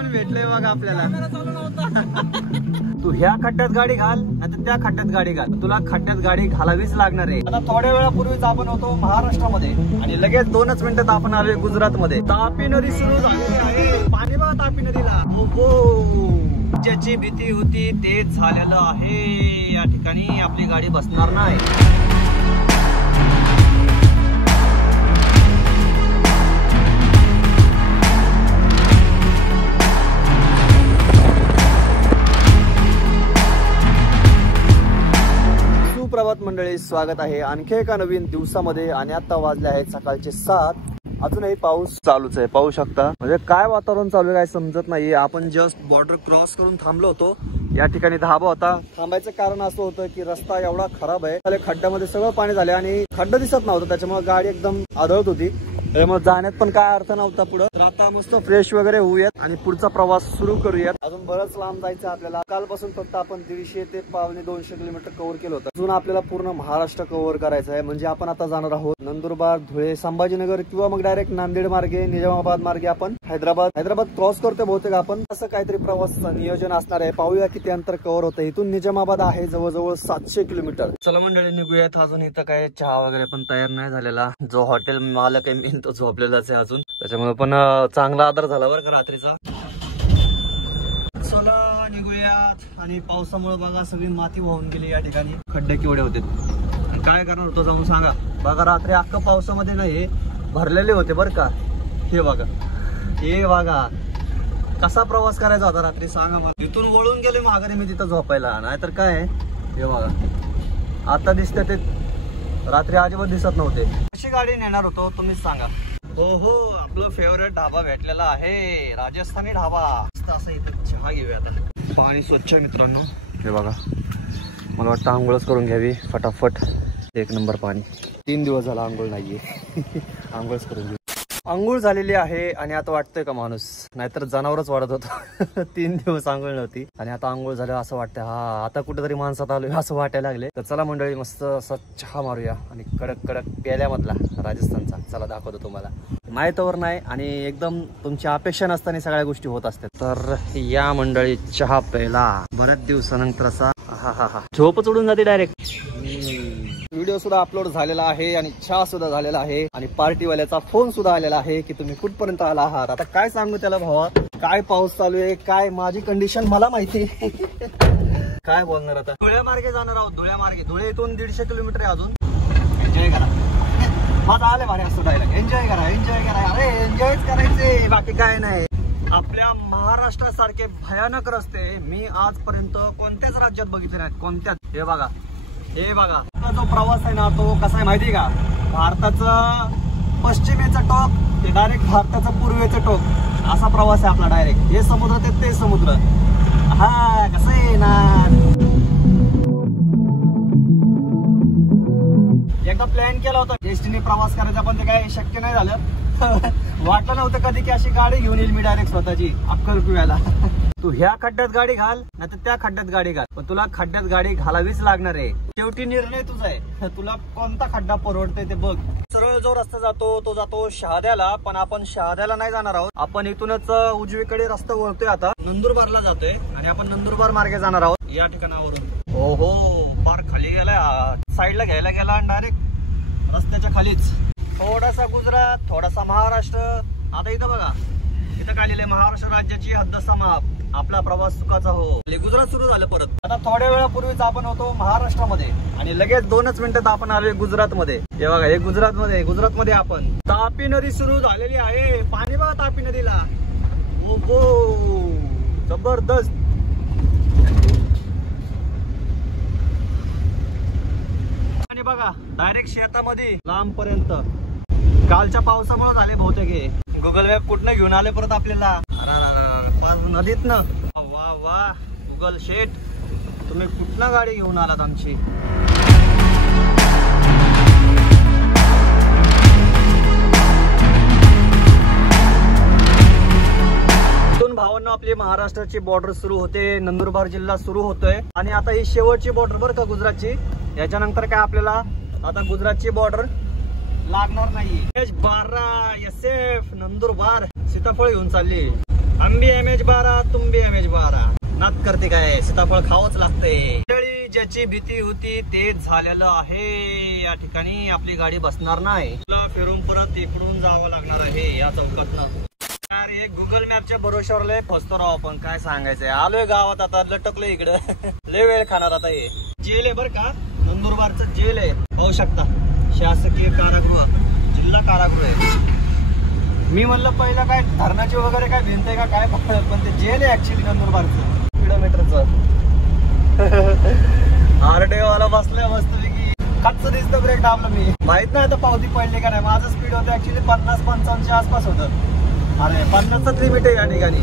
कोण भेटलंय बघा आपल्याला. तू ह्या खड्ड्यात गाडी घाल नाही त्या खड्ड्यात गाडी घाल, तुला खड्ड्यात गाडी घालावीच लागणार आहे. आता थोड्या वेळापूर्वीच आपण होतो महाराष्ट्रामध्ये आणि लगेच 2च मिनिटात आपण आलोय गुजरात मध्ये. तापी नदी सुरू झालेली आहे. पाणी बघा तापी नदीला. ज्याची भीती होती तेच झालेलं आहे. या ठिकाणी आपली गाडी बसणार नाही. सुप्रभात मंडळी, स्वागत आहे आणखी एका नवीन दिवसामध्ये. आणि आता वाजले आहेत सकाळचे 7. अजूनही पाऊस चालूच आहे, पाहू शकता. म्हणजे काय वातावरण चालू आहे काय समजत नाहीये. आपण जस्ट बॉर्डर क्रॉस करून थांबलो होतो. या ठिकाणी धाबा होता. थांबायचं कारण असं होतं की रस्ता एवढा खराब आहे, खड्ड्यामध्ये सगळं पाणी झाले आणि खड्डा दिसत नव्हता, त्याच्यामुळे गाडी एकदम आदळत होती. त्यामुळे जाण्यात पण काय अर्थ नव्हता पुढे. तर आता मस्त फ्रेश वगैरे होऊयात आणि पुढचा प्रवास सुरू करूयात. अजून बरंच लांब जायचं आपल्याला. कालपासून फक्त आपण 150 ते 200 किलोमीटर कव्हर केलं होतं. अजून आपल्याला पूर्ण महाराष्ट्र कव्हर करायचं आहे. म्हणजे आपण आता जाणार आहोत नंदुरबार, धुळे, संभाजीनगर किंवा मग डायरेक्ट नांदेड मार्गे, निजामाबाद मार्गे आपण हैदराबाद क्रॉस करतो बहुतेक आपण. असं काहीतरी प्रवास नियोजन असणार आहे. पाहूया किती अंतर कव्हर होतं. इथून निजामाबाद आहे जवळजवळ 700 किलोमीटर. चला मंडळी निघूयात. अजून इथं काय चहा वगैरे पण तयार नाही झालेला. जो हॉटेल मालक आहे तो झोपलेलाच आहे अजून, त्याच्यामुळे पण चांगला आदर झाला बरं का रात्रीचा. चला निघूयात. आणि पावसामुळे बघा सगळी माती वाहून गेली. या ठिकाणी खड्डे केवढे होते आणि काय करणार होतो जाऊन सांगा. बघा रात्री अख्खा पावसामध्ये नाही भरलेले होते बरं का. हे बघा, हे बघा कसा प्रवास करायचा होता रात्री सांगा मला. तिथून वळून गेले माघारी मी तिथं झोपायला. नाहीतर काय हे बघा आता दिसते ते, रात्री अजिबात दिसत नव्हते. कशी गाडी नेणार होतो तुम्हीच सांगा. हो आपलं फेवरेट ढाबा भेटलेला आहे, राजस्थानी ढाबा. असं इथं चहा घेऊया आता. पाणी स्वच्छ आहे मित्रांनो. हे बघा, मला वाटतं आंघोळच करून घ्यावी फटाफट. 1 नंबर पाणी. 3 दिवस झाला आंघोळ नाहीये. आंघोळच करून घेऊ. आंघोळ झालेली आहे आणि आता वाटतंय का माणूस, नाहीतर जनावरच वाढत होतं. 3 दिवस आंघोळ नव्हती आणि आता आंघोळ झालं असं वाटतं. हा आता कुठेतरी माणसात आलोय असं वाटायला लागले. तर चला मंडळी मस्त असा चहा मारूया आणि कडक कडक प्याल्यामधला राजस्थानचा. चला दाखवतो तुम्हाला. माहितवर नाही आणि एकदम तुमची अपेक्षा नसताना सगळ्या गोष्टी होत असतात. तर या मंडळी चहा प्यायला बऱ्याच दिवसानंतर असा हा झोपच उडून जाते डायरेक्ट. व्हिडिओ सुद्धा अपलोड झालेला आहे आणि चहा सुद्धा झालेला आहे आणि पार्टीवाल्याचा फोन सुद्धा आलेला आहे की तुम्ही कुठपर्यंत आला आहात. आता काय सांगू त्याला भावा, काय पाऊस चालू आहे, काय माझी कंडिशन मला माहिती. काय बोलणार आता. धुळ्या मार्गे जाणार आहोत. धुळ्या मार्गे. धुळे इथून 150 किलोमीटर आहे अजून. एन्जॉय करा. माझा आले भारी असतो डायरेक्ट. एन्जॉय करा, एन्जॉय करा. अरे एन्जॉयच करायचे, बाकी काय नाही. आपल्या महाराष्ट्रासारखे भयानक रस्ते मी आजपर्यंत कोणत्याच राज्यात बघितले नाहीत. कोणत्याच. हे बघा, हे बघा. जो प्रवास आहे ना तो कसा आहे माहिती का. भारताचं पश्चिमेचं टोक ते डायरेक्ट भारताचं पूर्वेचं टोक असा प्रवास आहे आपला. डायरेक्ट हे समुद्र ते समुद्र. हा कसं आहे ना. एकदा प्लॅन केला होता डेस्टिनी प्रवास करायचा पण ते काय शक्य नाही झालं. वाटलं नव्हतं कधी की अशी गाडी घेऊन येईल मी डायरेक्ट स्वतःची अक्कलकुव्याला. तू ह्या खड्ड्यात गाडी घाल नाही त्या खड्ड्यात गाडी घाल, पण तुला खड्ड्यात गाडी घालावीच लागणार आहे. शेवटी निर्णय तुझा आहे. तुला कोणता खड्डा परवडतोय ते बघ. सरळ जो रस्ता जातो तो जातो शहाद्याला, पण आपण शहाद्याला नाही जाणार आहोत. आपण इथूनच उजवीकडे रस्ता वळतोय आता. नंदुरबारला जातोय आणि आपण नंदुरबार मार्गे जाणार आहोत या ठिकाणावरून. हो पार खाली गेला, साईडला घ्यायला गेला आणि डायरेक्ट रस्त्याच्या खालीच. थोडासा गुजरात, थोडासा महाराष्ट्र. आता इथं बघा, इथं काय लिहिलंय, महाराष्ट्र राज्याची हद्द समाप. आपला प्रवास सुखाचा हो. गुजरात सुरू झालं परत. आता थोड्या वेळापूर्वीच आपण होतो महाराष्ट्रामध्ये आणि लगेच 2च मिनिटात आपण आलोय गुजरात मध्ये. हे बघा, हे गुजरात मध्ये आपण. तापी नदी सुरू झालेली आहे. पाणी बघा तापी नदीला. हो जबरदस्त. आणि बघा डायरेक्ट शेतामध्ये लांब पर्यंत. कालच्या पावसामुळे झाले बहुतेक हे. गुगल मॅप कुठनं घेऊन आले परत आपल्याला. नदीत ना. वा वा गुगल शेट, तुम्ही कुठनं गाडी घेऊन आलात आमची. इथून भावांना आपली महाराष्ट्राची बॉर्डर सुरू होते. नंदुरबार जिल्हा सुरू होतोय आणि आता ही शेवटची बॉर्डर बरं का गुजरातची. याच्यानंतर काय आपल्याला आता गुजरातची बॉर्डर लागणार नाही. H12 SF नंदुरबार सीताफळ घेऊन चालली. आंबी MH12 तुंबी MH12 नात करते काय, सीताफळ खावंच लागतंय. मंडळी, ज्याची भीती होती तेच झालेलं आहे. या ठिकाणी आपली गाडी बसणार नाही, तुला फिरून परत इकडून जावं लागणार आहे या चौकातनं. अरे गुगल मॅपच्या भरोश्यावर लय फसतो राव आपण, काय सांगायचंय. आलोय गावात, आता लटकलो इकडं. लय वेळ खाणार आता. हे जेल आहे बर का, नंदुरबारचं जेल आहे, पाहू शकता. शासकीय कारागृह, जिल्हा कारागृह आहे. मी म्हणलं पहिलं काय धरणाची वगैरे काय भिंत आहे का काय, पण ते जेल आहे ऍक्च्युली नंदुरबारचं किलोमीटरचं. RTO वाला बसलाय मस्तपैकी, कच्च दिसतं. ब्रेक दाबलं मी, माहित नाही आता पावती पडली का नाही. माझं स्पीड होतं ऍक्च्युली 50-55च्या आसपास होतं. अरे 50च लिमिट आहे या ठिकाणी.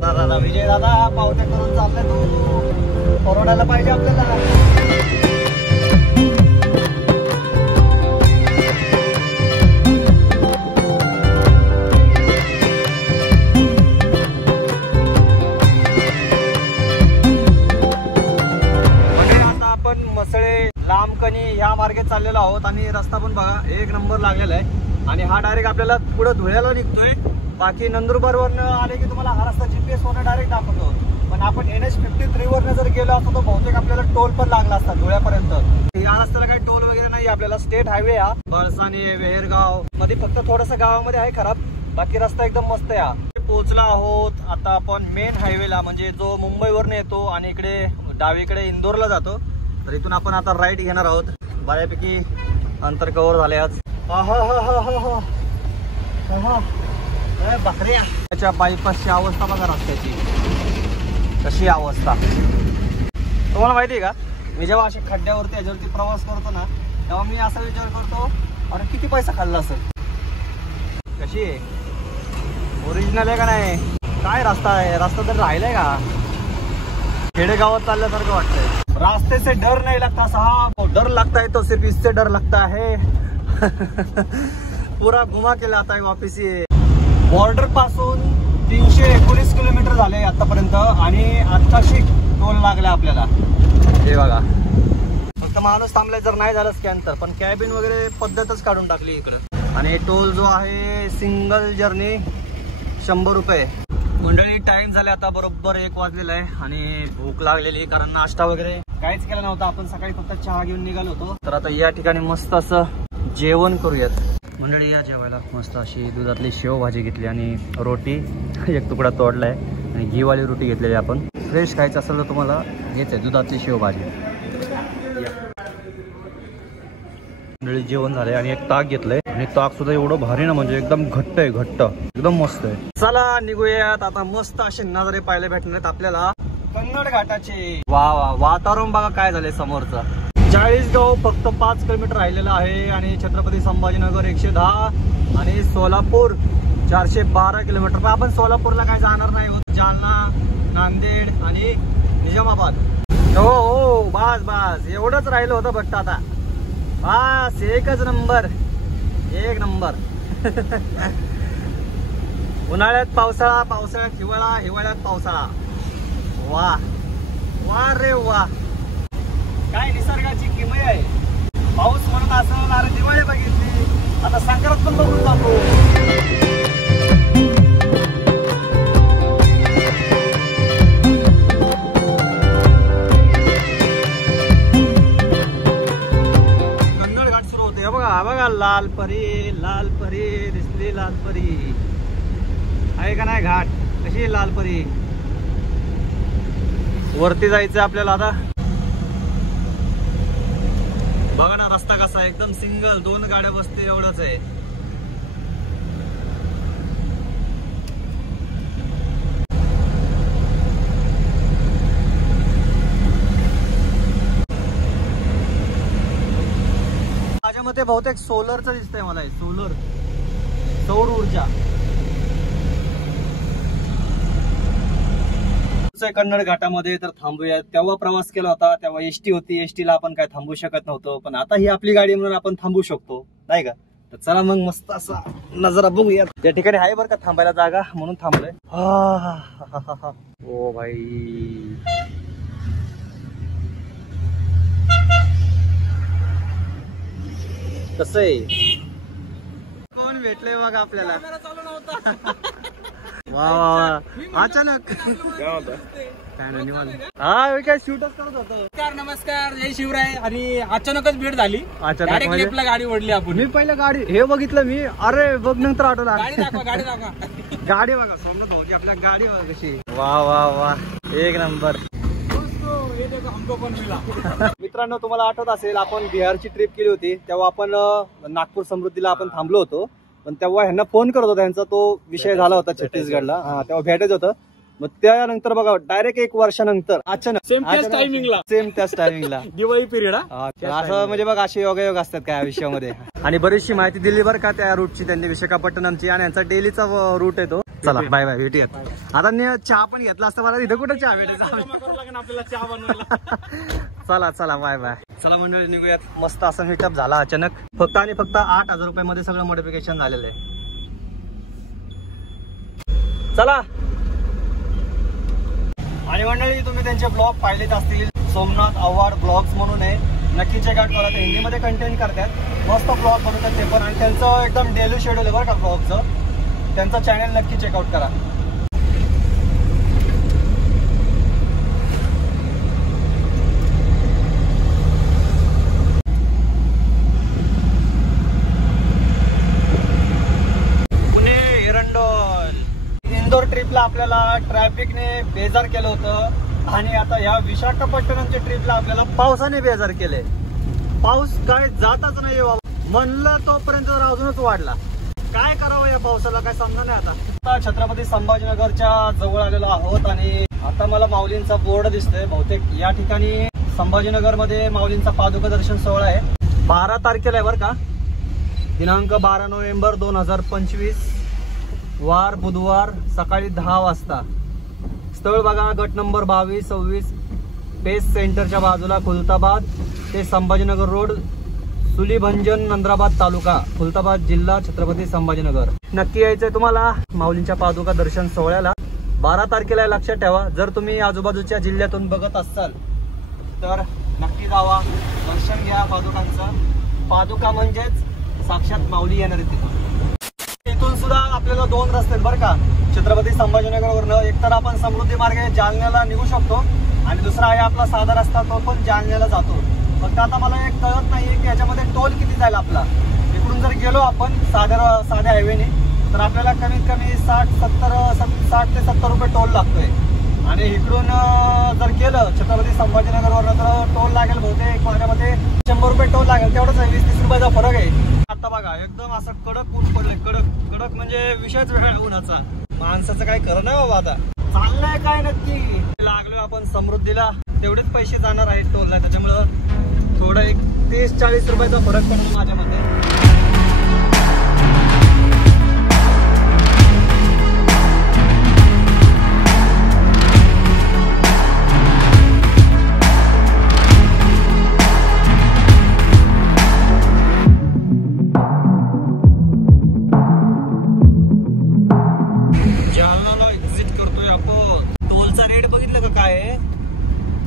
दादा विजय दादा, पावत्या करून चाललाय तू, परवडायला पाहिजे आपल्याला. लांबकणी ह्या मार्गे चाललेलो आहोत आणि रस्ता पण बघा एक नंबर लागलेला आहे. आणि हा डायरेक्ट आपल्याला पुढे धुळ्याला निघतोय. बाकी नंदुरबार वरनं आले की तुम्हाला हा रस्ता GPS वरनं डायरेक्ट दाखवतो. पण आपण NH53 वरनं जर गेलो असतो तर बहुतेक आपल्याला टोल पण लागला असता धुळ्यापर्यंत. या रस्त्याला काही टोल वगैरे नाही आपल्याला, स्टेट हायवे हा. बळसानी वेहेरगाव मध्ये फक्त थोडस गावामध्ये आहे खराब, बाकी रस्ता एकदम मस्त आहे. पोहोचला आहोत आता आपण मेन हायवेला, म्हणजे जो मुंबईवरनं येतो आणि इकडे डावीकडे इंदोरला जातो. तर इथून आपण आता राईट घेणार आहोत. बऱ्यापैकी अंतर कव्हर झाले आज. बकऱ्या, त्याच्या बायपासची अवस्था बघा रस्त्याची कशी अवस्था. तुम्हाला माहिती आहे का, मी जेव्हा अशा खड्ड्यावरती याच्यावरती प्रवास करतो ना, तेव्हा मी असा विचार करतो, अरे किती पैसा खाल्ला असेल. कशी आहे, ओरिजिनल आहे का नाही, काय रस्ता आहे, रस्ता तर राहिलाय का, खेडेगावात चालल्यासारखं वाटतंय. रास्ते से डर नहीं लगता साहब, डर लगता है तो सिर्फ इससे डर लगता है. पूरा घुमा के लाता है वापिस. ये बॉर्डर पासून 319 किलोमीटर झाले आतापर्यंत आणि 88 टोल लागले आपल्याला. हे बघा, फक्त माणूस थांबलाय जर नाही झालं स्कॅन तर, पण कॅबिन वगैरे पद्धतच काढून टाकली इकडं. आणि टोल जो आहे सिंगल जर्नी 100 रुपये. मंडळी, टाइम झाले आता बरोबर 1 वाजलेला आहे आणि भूक लागलेली, कारण नाश्ता वगैरे काहीच केला नव्हता. आपण सकाळी फक्त चहा घेऊन निघालो होतो. तर आता या ठिकाणी मस्त असं जेवण करूयात. मंडळी, या जेवायला मस्त अशी दुधातली शेव भाजी घेतली आणि रोटी एक तुकडा तोडलाय आणि घीवाली रोटी घेतलेली. आपण फ्रेश खायचं असेल तर तुम्हाला हेच आहे, दुधातली शेव भाजी. मंडळी, जेवण झालंय आणि एक ताक घेतलंय आणि ताक सुद्धा एवढं भारी ना, म्हणजे एकदम घट्ट आहे, घट्ट एकदम मस्त आहे. चला निघूयात आता. मस्त असे नजारे पाहायला भेटणार आहेत आपल्याला कन्नड घाटाचे. वा वा, वातावरण बघा काय झालंय समोरचं. 40 गाव फक्त 5 किलोमीटर राहिलेलं आहे आणि छत्रपती संभाजीनगर 110 आणि सोलापूर 412 किलोमीटर. पण आपण सोलापूरला काय जाणार नाही होत. जालना, नांदेड आणि निजामाबाद. हो हो, बस बस एवढंच राहिलं होतं बघता आता. बस एकच नंबर, एक नंबर. उन्हाळ्यात पावसाळा, पावसाळ्यात हिवाळा, हिवाळ्यात पावसाळा. वा वा रे वा, काय निसर्गाची किमया आहे. पाऊस म्हणून असं, अरे दिवाळी बघितली, आता संक्रांत पण बघून जातो. कन्नड घाट सुरू होते. बघा बघा, लाल परी दिसली, लाल परी आहे का नाही घाट. कशी लाल परी. वरती जायचं आपल्याला आता. बघा ना रस्ता कसा आहे, एकदम सिंगल, 2 गाड्या बसतील एवढंच आहे. माझ्या मते बहुतेक सोलरचं दिसतंय मला, सोलर, सौर ऊर्जा. कन्नड घाटामध्ये तर थांबूया. तेव्हा प्रवास केला होता तेव्हा एसटी होती, एसटीला आपण काय थांबू शकत नव्हतो, पण आता ही आपली गाडी म्हणून आपण थांबू शकतो, नाही का. तर चला मग मस्त असा नजारा बघूया. त्या ठिकाणी आहे बरं का थांबायला जागा, म्हणून थांबलोय. ओ भाई, कसं आहे, कोण भेटलंय बघा आपल्याला. वा वा अचानक काय नाही निवांत. हा काय शूटच करत होतो. नमस्कार जय शिवराय. आणि अचानकच भेट झाली. अचानक म्हणजे गाडी ओढली आपण. मी पहिलं गाडी हे बघितलं मी. अरे बघ नंतर आठवला गाडी दाखवा गाडी बघा सोमनाथ भाऊची आपल्या गाडी बघा कशी. वा वा वा एक नंबर. मित्रांनो तुम्हाला आठवत असेल आपण बिहारची ट्रिप केली होती तेव्हा आपण नागपूर समृद्धीला आपण थांबलो होतो. पण तेव्हा ह्यांना फोन करत होता. त्यांचा तो विषय झाला होता छत्तीसगडला. हा तेव्हा भेटायचं होतं. मग त्यानंतर बघा डायरेक्ट 1 वर्षानंतर अचानक सेम त्याच टायमिंगला दिवाळी पिरियड. असं म्हणजे बघा असे योगायोग असतात काय आयुष्यामध्ये. आणि बरीचशी माहिती दिली बरं का त्या रूटची त्यांनी विशाखापट्टणमची. आणि यांचा डेलीचा रूट आहे तो. चला बाय बाय भेटूयात. आता चहा पण घेतला असता मला इथं कुठं चहा भेटायचा आपल्याला चहा बनवायला. चला बाय बाय. चला मंडळी निघूयात. मस्त असा मीटअप झाला अचानक. फक्त 8,000 रुपयामध्ये सगळं मॉडिफिकेशन झालेलं आहे. चला. आणि मंडळी तुम्ही त्यांचे ब्लॉग पाहिलेच असतील. सोमनाथ आव्हाड ब्लॉग्स म्हणून आहे. नक्की चेकआउट करा. ते हिंदीमध्ये कंटेंट करतात. मस्त ब्लॉग बनवतात ते पण. आणि त्यांचं एकदम डेली शेड्यूल आहे बरं का ब्लॉगचं. त्यांचं चॅनल नक्की चेकआउट करा. पुणे एरंडोल इंदोर ट्रिपला आपल्याला ट्रॅफिकने बेजार केलं होतं. आणि आता या विशाखापट्टणमच्या ट्रिपला आपल्याला पावसाने बेजार केले. पाऊस काय जातच नाही म्हणलं तोपर्यंत अजूनच वाढला. काय करावं या पावसाला काय समजा नाही. आता छत्रपती संभाजीनगरच्या जवळ आलेलो आहोत. आणि आता मला माऊलींचा बोर्ड दिसतोय. बहुतेक या ठिकाणी संभाजीनगर मध्ये माऊलींचा पादुका दर्शन सोहळा आहे. 12 तारखेला आहे बरं का. दिनांक 12 नोव्हेंबर 2025 वार बुधवार सकाळी 10 वाजता. स्थळ बघा गट नंबर 22-26 पेस सेंटरच्या बाजूला खुलताबाद ते संभाजीनगर रोड सुलीभंजन नंद्राबाद तालुका खुलताबाद जिल्हा छत्रपती संभाजीनगर. नक्की यायचंय तुम्हाला माऊलींच्या पादुका दर्शन सोहळ्याला. 12 तारखेला लक्षात ठेवा. जर तुम्ही आजूबाजूच्या जिल्ह्यातून बघत असाल तर नक्की जावा. दर्शन घ्या पादुकांचं. पादुका म्हणजेच साक्षात माऊली येणार आहे तिथून. इथून सुद्धा आपल्याला 2 रस्ते आहेत बरं का. छत्रपती संभाजीनगरवरनं एकतर आपण समृद्धी मार्गे जालन्याला निघू शकतो. आणि दुसरा आहे आपला साधा रस्ता. तो पण जालन्याला जातो. फक्त आता मला एक कळत नाहीये की याच्यामध्ये टोल किती जाईल आपला. इकडून जर गेलो आपण साध्या हायवेने तर आपल्याला कमीत कमी 60 ते 70 रुपये टोल लागतोय. आणि इकडून जर गेलं छत्रपती संभाजीनगरवरनं तर टोल लागेल बहुतेक माझ्यामध्ये 100 रुपये टोल लागेल. तेवढंच 20-30 रुपयाचा फरक आहे. आता बघा एकदम असं कडक ऊन पडलंय. कडक म्हणजे विषयच वेगळा उन्हाचा. माणसाचं काय खरं नाही बाबा. आता चाललंय काय नक्की. लागलोय आपण समृद्धीला. तेवढेच पैसे जाणार आहेत टोलला. त्याच्यामुळं थोडं एक 30-40 रुपयाचा फरक पडला माझ्यामध्ये. जालनाला एक्झिट करतोय आपण. टोलचा रेट बघितलं का काय आहे.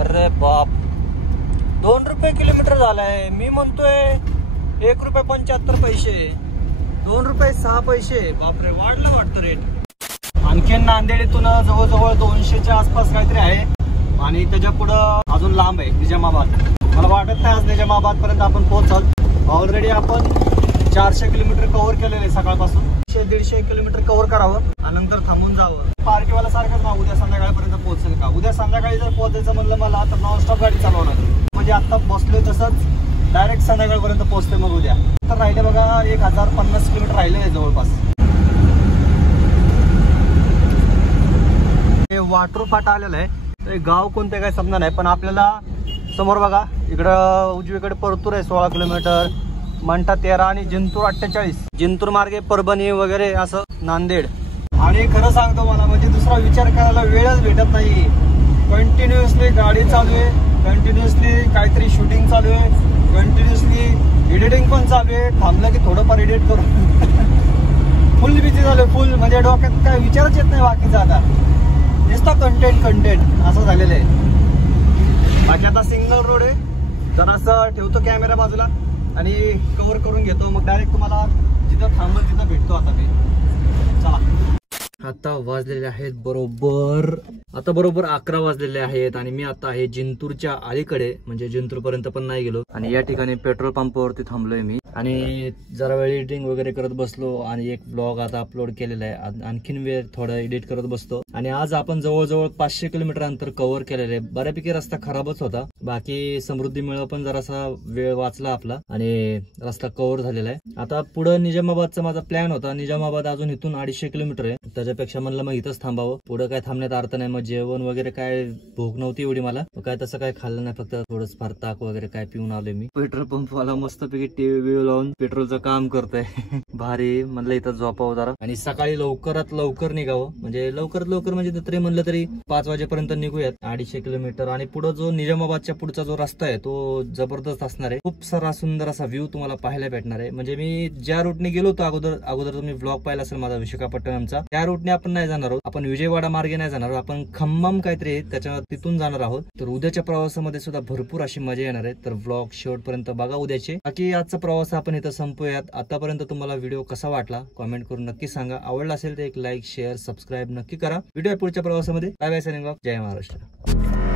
अरे बाप 2 रुपये किलोमीटर झालाय. मी म्हणतोय 1 रुपये 75 पैसे. 2 रुपये 6 पैसे. बापरे वाढलं वाटतं रेट. आणखीन नांदेड इथून जवळजवळ 200च्या आसपास काहीतरी आहे. आणि त्याच्या पुढं अजून लांब आहे निजामाबाद. मला वाटत नाही आज निजामाबाद पर्यंत आपण पोहोचल. ऑलरेडी आपण 400 किलोमीटर कव्हर केलेले आहे सकाळपासून. 150 किलोमीटर कव्हर करावं आणि नंतर थांबून जावं. पार्टीवाला सारखंच ना उद्या संध्याकाळपर्यंत पोहोचेल का. उद्या संध्याकाळी जर पोहोचायचं म्हणलं मला तर नॉनस्टॉप गाडी चालवणार. म्हणजे आता बसलोय तसंच डायरेक्ट संध्याकाळपर्यंत पोहोचते. मग उद्या तर राहिले बघा 1050 किलोमीटर राहिले आहे जवळपास. हे वाटरू फाटा आलेलं आहे. गाव कोणते काय समजा नाही. पण आपल्याला समोर बघा इकडं उजवीकडे परतूर आहे 16 किलोमीटर. मंठा 13 आणि जिंतूर 48. जिंतूर मार्गे परभणी वगैरे असं नांदेड. आणि खरं सांगतो मला म्हणजे दुसरा विचार करायला वेळच भेटत नाही. कंटिन्युअसली गाडी चालू आहे. कंटिन्युअसली काहीतरी शूटिंग चालू आहे. कंटिन्युअसली एडिटिंग पण चालू आहे. थांबलं की थोडंफार एडिट करून फुल बिझी झालं. फुल म्हणजे डोक्यात काय विचारच येत नाही बाकीचा. आता नुसतं कंटेंट असं झालेलं आहे. बाकी आता सिंगल रोड आहे. जरासं ठेवतो कॅमेरा बाजूला आणि कव्हर करून घेतो. मग डायरेक्ट तुम्हाला जिथं थांबल तिथं भेटतो आता मी. चला. आता वाजलेले आहेत बरोबर 11 वाजलेले आहेत आणि मी आता आहे जिंतूरच्या अलीकडे, म्हणजे जिंतूर पर्यंत पण नाही गेलो. आणि या ठिकाणी पेट्रोल पंपावरती थांबलोय मी आणि जरा वेळ एडिटिंग वगैरे करत बसलो आणि एक ब्लॉग आता अपलोड केलेला आहे. आणखीन वेळ थोडं एडिट करत बसतो. आणि आज आपण जवळजवळ 500 किलोमीटर अंतर कव्हर केलेलं आहे. बऱ्यापैकी रस्ता खराबच होता, बाकी समृद्धीमुळे पण जरासा वेळ वाचला आपला आणि रस्ता कव्हर झालेला आहे. आता पुढे निजामाबादचा माझा प्लॅन होता. निजामाबाद अजून इथून 250 किलोमीटर आहे. त्याच्यापेक्षा म्हणलं मग इथंच थांबावं, पुढे काय थांबण्यात अर्थ नाही. मग जेवण वगैरे काय भूक नव्हती एवढी मला, काय तसं काय खाल्लं नाही, फक्त थोडंच फार ताक वगैरे काय पिऊन आलोय मी. पेट्रोल पंपवाला मस्तपैकी टीव्ही लावून पेट्रोलचं काम करतोय भारी. म्हणलं इथं झोपावं जरा आणि सकाळी लवकरात लवकर निघावं, म्हणजे लवकरात लवकर म्हणजे तरी म्हणलं तरी 5 वाजेपर्यंत निघूयात. 250 किलोमीटर आणि पुढे जो निजामाबादच्या पुढचा जो रस्ता आहे तो जबरदस्त असणार आहे. खूप सारा सुंदर असा व्ह्यू तुम्हाला पाहायला भेटणार आहे. म्हणजे मी ज्या रूटने गेलो होतो अगोदर तुम्ही ब्लॉग पाहिला असेल माझा विशाखापट्टणमचा, त्या रूटने आपण नाही जाणार आहोत. आपण विजयवाडा मार्गे नाही जाणार आहोत, आपण खम्मम काहीतरी त्याच्या तिथून जाणार आहोत. तर उद्याच्या प्रवासामध्ये सुद्धा भरपूर अशी मजा येणार आहे. तर ब्लॉग शेवटपर्यंत बघा उद्याचे. बाकी आजचा प्रवास आपण इथं संपूयात. आतापर्यंत तुम्हाला व्हिडिओ कसा वाटला कॉमेंट करून नक्की सांगा. आवडला असेल तर एक लाईक शेअर सबस्क्राईब नक्की करा. व्हिडिओ पुढच्या प्रवासामध्ये. Bye bye, signing off. जय महाराष्ट्र.